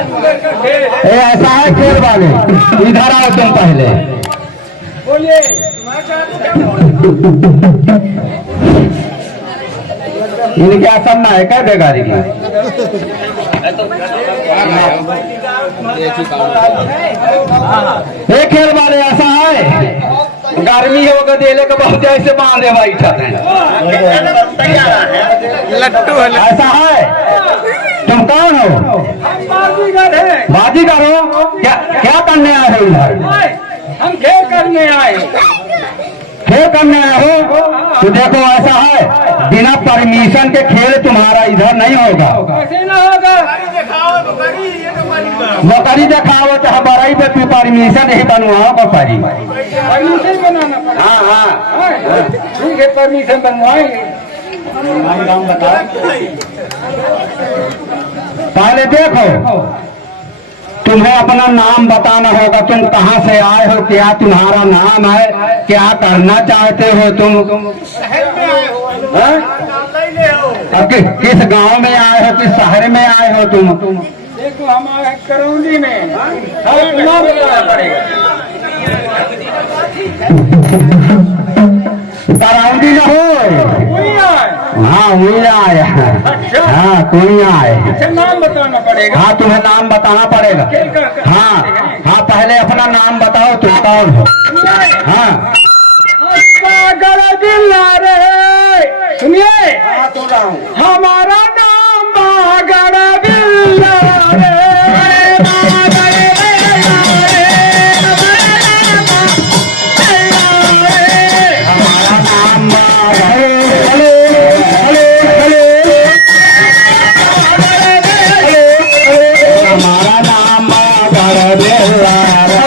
ऐसा है खेल वाले, इधर आओ तुम पहले। बोलिए। इनके असम है क्या बेगारी की? ये खेल वाले ऐसा है, गर्मी होगा देले के बहुत ऐसे बांधे बैठा है। लट्टू ऐसा है, तुम कौन हो? बाजीगर है। बाजीगर हो? क्या करने आए हो इधर? हम खेल करने आए। खेल करने आए हो? तो देखो ऐसा है, बिना परमिशन के खेल तुम्हारा इधर नहीं होगा। कैसे ना होगा? बकरी दिखाओ चाहे बड़ाई पे परमिशन ही बनवाओ बकरी। परमिशन बनाना पड़ेगा। हाँ। ठीक है, परमिशन बनवाएंगे। पहले देखो, तुम्हें अपना नाम बताना होगा। तुम कहाँ से आए हो, क्या तुम्हारा नाम है, क्या करना चाहते हो तुम? किस गांव में आए हो, किस शहर में आए हो तुम? देखो हम आए करौंदी में। नाम बताना पड़ेगा। करौंदी न हो? कोई आए? हाँ वही आए। हाँ कोई आए। अच्छा, नाम बताना पड़ेगा। हाँ तुम्हें नाम बताना पड़ेगा। हाँ हाँ, पहले अपना नाम बताओ, तुम कौन हो? हाँ सुनिए, हमारा नाम बागर बिल्ला रे। हमारा नाम हमारा नाम बागर बिल्ला रे।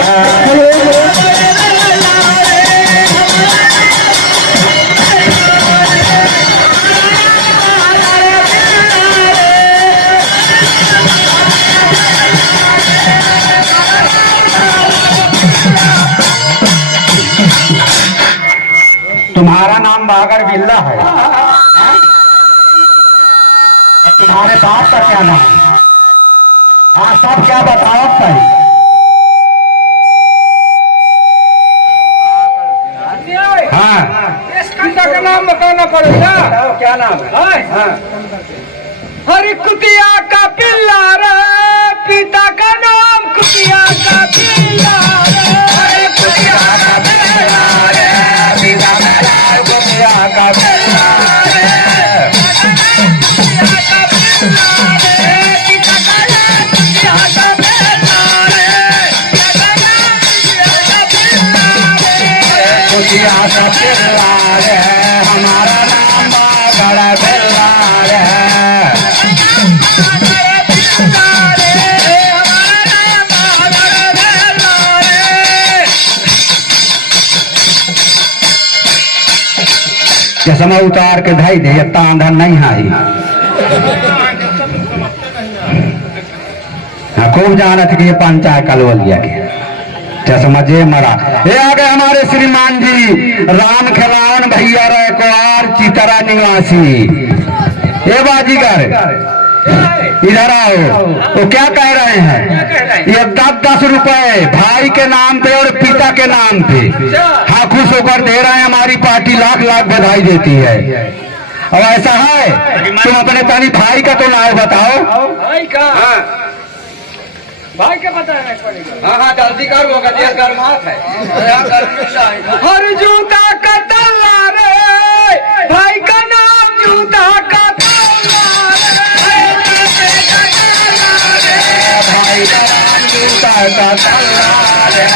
तुम्हारा नाम बागर बिल्ला है? तुम्हारे बाप का क्या नाम है? हाँ सब क्या बताओ सही। हाँ पिता का नाम बताना पड़ेगा। बताओ क्या नाम है? हाँ हरी कुतिया का पिल्ला रे, पिता का नाम कुतिया का पिल्ला रे। हरी कुतिया का पिल्ला रे, पिता का नाम कुतिया का पिल्ला रे। कुतिया का पिल्ला रे, हमारा नाम बागर बिल्ला रे। चश्मा उतार के धाई दे, इतना अंधा नहीं आई। हाँ खूब जानत कि ये पंचायत कलवलिया के चश्मा जे मरा। ये आ गए हमारे श्रीमान जी राम खिलावन भैया रैकुआर चितरा निवासी। ये बाजीगर इधर आओ। तो क्या कह रहे हैं? ये 10-10 रुपए भाई के नाम पे और पिता के नाम पे हाँ खुश होकर दे रहे हैं। हमारी पार्टी लाख लाख बधाई देती है। अब ऐसा है, तुम अपने तनी भाई का तो नाम बताओ। भाई का? हाँ भाई का बताना पड़ेगा। हाँ जल्दी करो, गर्मात है। हर जूता का तल्ला रे, भाई का नाम जूता का तल्ला रे। भाई का नाम जूता का तल्ला रे।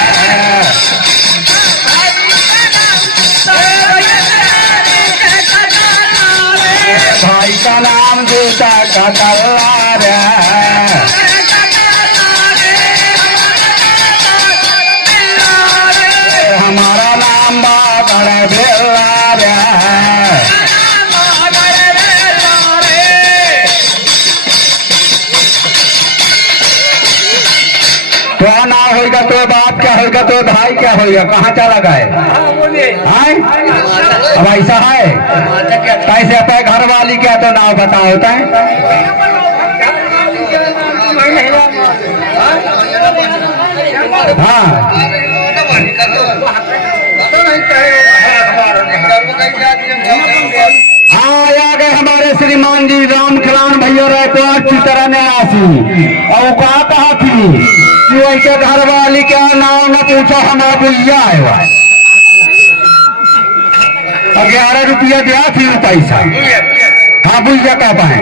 भाई का नाम जूता का तल्ला रे। हमारा नाम बागर बिल्ला रे। तो ना होगा तो बाप क्या होगा, तो भाई क्या होगा, कहाँ चला गए? अब ऐसा है, कैसे अपने घर वाली क्या तो नाम बताओ होता है? हाँ आ गए हमारे श्रीमान जी राम खिलावन भैया रायकुआर चितरा निवासी। और कहा थी कि वैसे घर वाली क्या नाम न पूछा, हम बुढ़िया है 11 रुपया दिया थी पैसा। हाँ बुढ़िया कह पाए।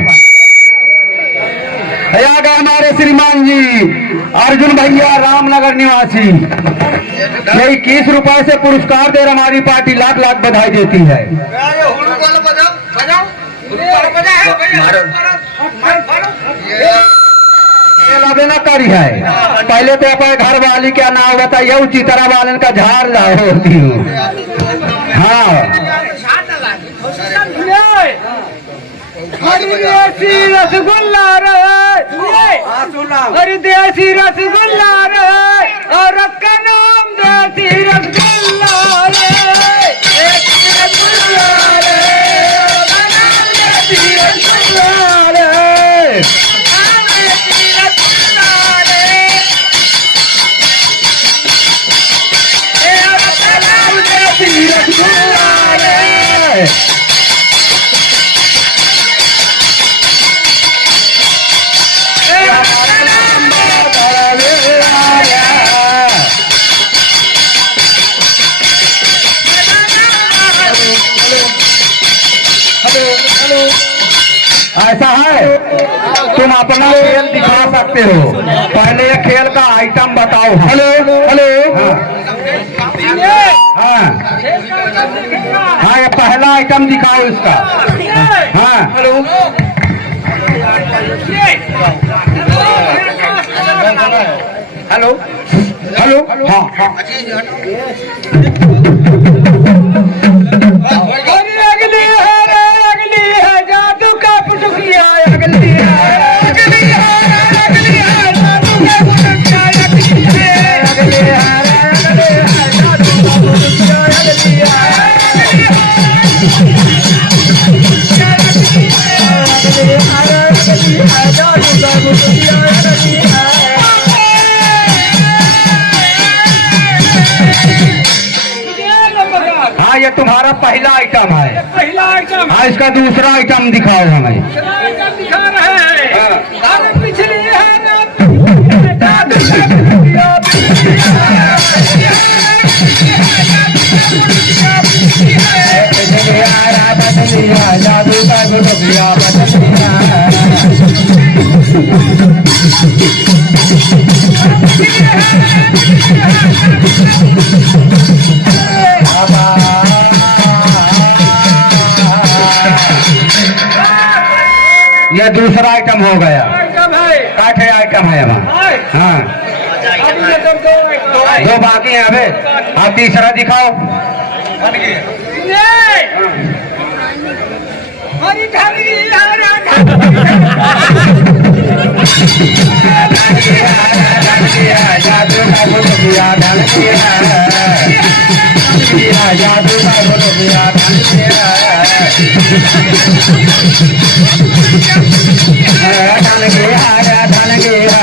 आ गए हमारे श्रीमान जी अर्जुन भैया रामनगर निवासी। ये 21 रुपए से पुरस्कार दे हमारी पार्टी लाख लाख बधाई देती है। न करी है पहले तो अपने घर वाली क्या नाम बताइए, चितरा वालन का झाड़ लाए होती हूँ। हाँ देसी रसगुल्ला रे, देसी रसगुल्ला रे, और का नाम देसी रसगुल्ला रे, देसी रसगुल्ला रे, देसी रसगुल्ला रे, देसी रसगुल्ला रे, देसी रसगुल्ला रे। ऐसा है तुम अपना खेल दिखा सकते हो, पहले ये खेल का आइटम बताओ। हेलो हेलो हाँ हाँ ये पहला आइटम दिखाओ इसका। हाँ हेलो हेलो हेलो हाँ हाँ अगली है जादू का पुटुकिया, अगली है जादू का पुटुकिया, अगली है जादू का पुटुकिया, अगली है जादू का पुटुकिया। हाँ ये तुम्हारा पहला आइटम है। पहला आइटम। हाँ इसका दूसरा आइटम दिखाओ हमें। दिखा रहे हैं पिछली है जादू का गुड़िया ये दूसरा आइटम हो गया। काठे आइटम है हमारा। हाँ दो बाकी है अबे, आप तीसरा दिखाओ। जादू का गुड़िया जादू का गुड़िया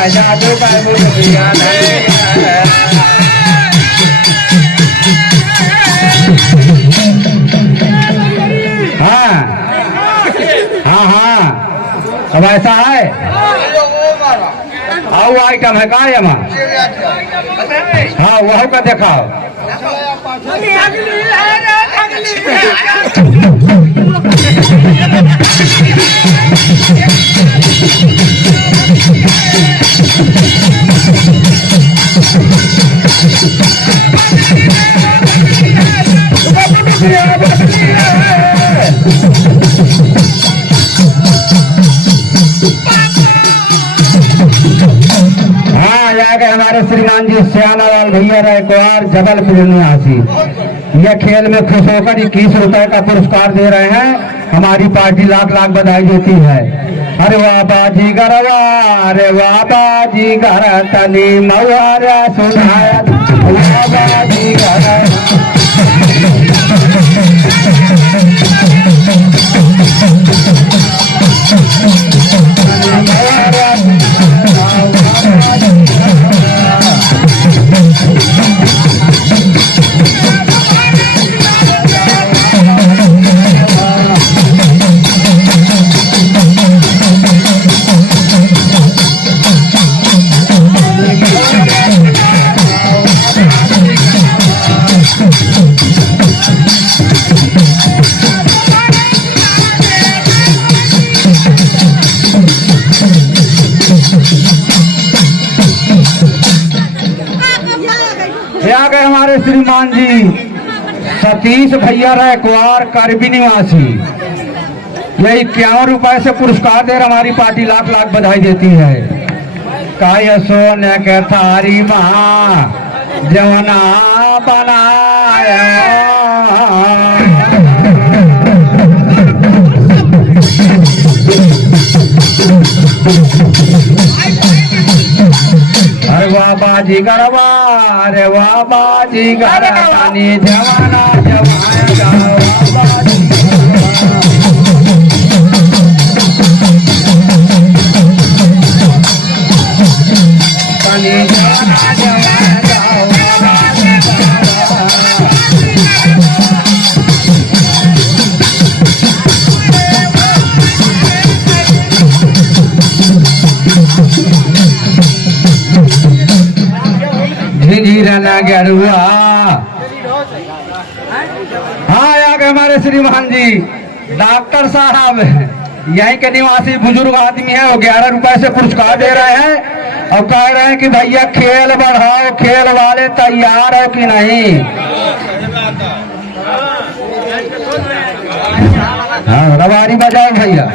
जादू का गुड़िया। हाँ हाँ हाँ अब ऐसा है। आओ आइटम है कहाँ यमा। हाँ वह का दिखाओ। हाँ यहाँ के हमारे श्रीमान जी श्यानालाल भैया रायकुआर जबलपुर निवासी। यह खेल में खुश होकर 21 रुपए का पुरस्कार दे रहे हैं। हमारी पार्टी लाख लाख बधाई देती है। अरे वाह बाजी गरवा, अरे वाह बाजी गर तनी मऊरा सुनाया, वाह बाजी गर हमारे श्रीमान जी सतीश भैया रहे कुआर करबी निवासी, ये 51 रुपए से पुरस्कार दे हमारी पार्टी लाख लाख बधाई देती है। काय सोने के थारी माँ जवना बनाया। अरे वाह बाजी गरबा, अरे वाह बाजी गरबानी जवाना जवाया वाह बाजी जवाना जवाया झिझिरना गरुआ। हाँ आ गए हमारे श्रीमान जी डॉक्टर साहब, यहीं के निवासी बुजुर्ग आदमी है, वो 11 रुपए से पुरस्कार दे रहे हैं और कह रहे हैं कि भैया खेल बढ़ाओ, खेल वाले तैयार हो कि नहीं। हाँ रबारी बजाओ भैया।